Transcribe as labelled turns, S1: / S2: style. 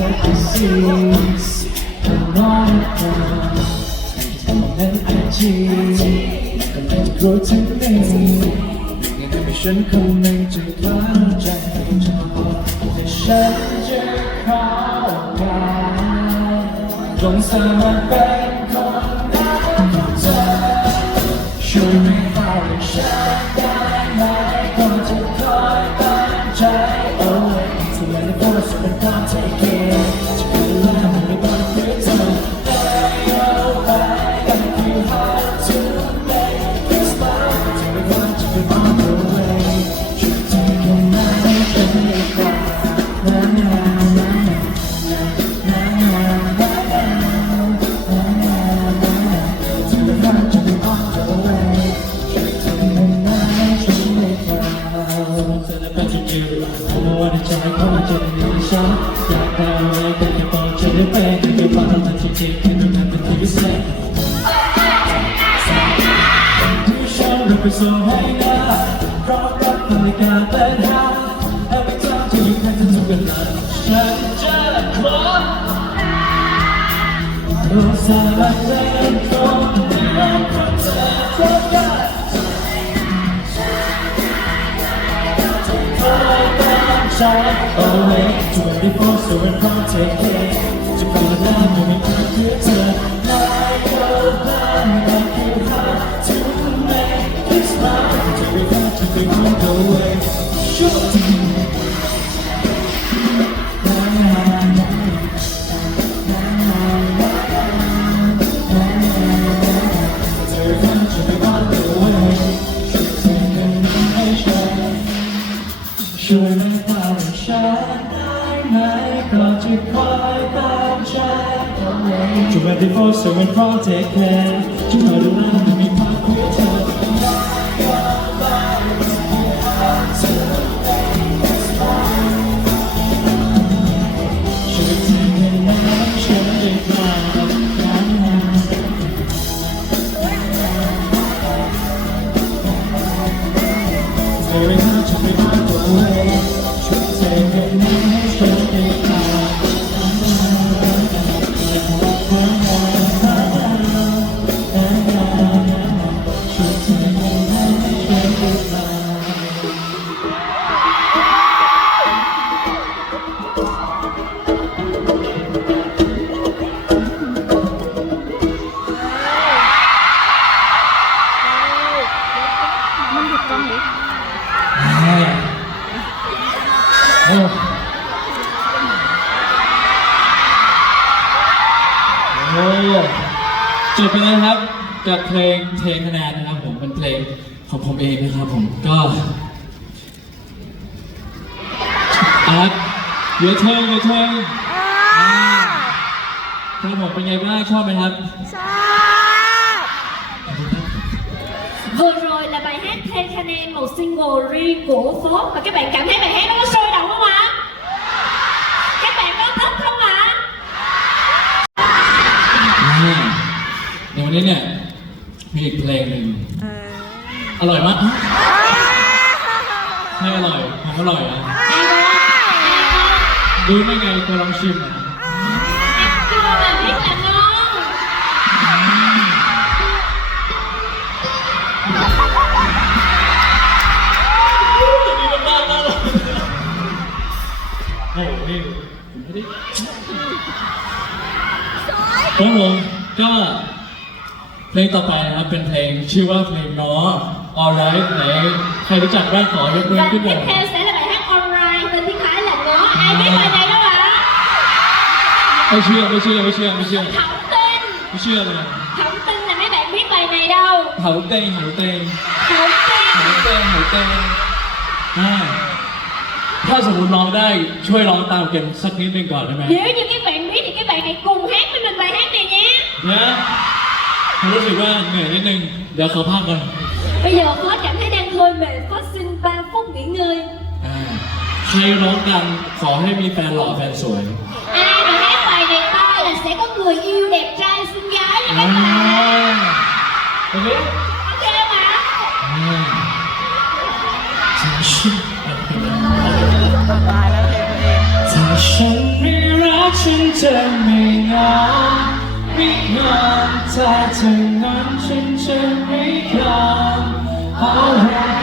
S1: take the seas and all the clouds and then I cheat and then go to me and then mission coming to the cloud change the stranger crowd don't stand my back on that Show me how to shut down เป็นส่วให้นะเพราะรักทำให้การเป็นหา Every time ที่ยิ่งให้เธอทุกเวลนฉันจะขอรู้สารเล่นตรงที่เราควรจะเจอกันใช้ always 24 7 protect จะเป็นหน้าไม่มีเพื่อเธอ ช่วยไม่ตามฉันได้ไหมก็จะคอยตามฉันเอาไว้จะไม่ไกล้อ
S2: งดิ
S1: โอ้โอ้จบไปแล้วนะครับกับเพลงเทคะแนนนะครับผมเป็นเพลงของผมเองนะครับผมก็อาร์ตเยอะเทิงเยอะเทิงครับผมเป็นไงบ้างชอบไหมครับ
S2: ชอบ
S3: hát Thêm Khanen, một single riêng của Phốt Và các bạn cảm thấy bài hát nó có sôi động không ạ? Các bạn có thích không ạ?
S1: อ่าในวันนี้เนี่ยมีอีกเพลงหนึ่งอร่อยมากไม่อร่อยผมอร่อยอ่ะ
S3: Ai ngon? Ai ngon?
S1: รู้ได้ไงก็ลองชิมอ่ะ โอ้โหนี่ผมไม่ได้ครับผมก็เพลงต่อไปนะครับเป็นเพลงชื่อว่าเพลงน้อ alright ไหนใครรู้จักบ้างขอยกมือ
S3: Và
S1: ขึ้นหน่
S3: tiếp
S1: อย
S3: theo sẽ là bài hát online tên tiếng Thái là Ngó Ai biết bài này đâu ạ?
S1: ไม่เชื่อไม่เชื่อไม่เชื่อไม่เชื่อ
S3: Thẩm tin
S1: ไม่เชื่อเลย
S3: Thẩm tin là mấy bạn biết bài này đâu
S1: เหาเต้งเหาเต้ง
S3: Thẩm
S1: เหา
S3: tin
S1: เต้งเหาเต้งอ่า ถ้าสมมติร้องได้ช่วยร้องตามกันสักนิดหนึงก่อนได้ไหม
S3: Nếu như các bạn biết thì các bạn hãy cùng hát với mình bài hát này nhé
S1: นะผมรู้สึกว่าเหนื่อยนิดนึง เดี๋ยวขอพักก่อน
S3: Bây giờ Phó cảm thấy đang hơi mệt Phó xin 3 phút nghỉ ngơi
S1: อ่าใครร้องกันขอให้มีแฟนหล่อแฟนสวย
S3: Ai mà hát bài này to là sẽ có người yêu đẹp trai xinh gái nha
S1: อ่า
S3: các bạn
S1: โอเค
S3: Ok không ạ?
S1: อ่าถ้า ฉัน
S2: ตายแล้วเพลงตัวเอง
S1: ถ้าฉันไม่รักฉันจะไม่งอมไม่งอนถ้าเธอนั้นฉันจะไม่ยอมเอาให้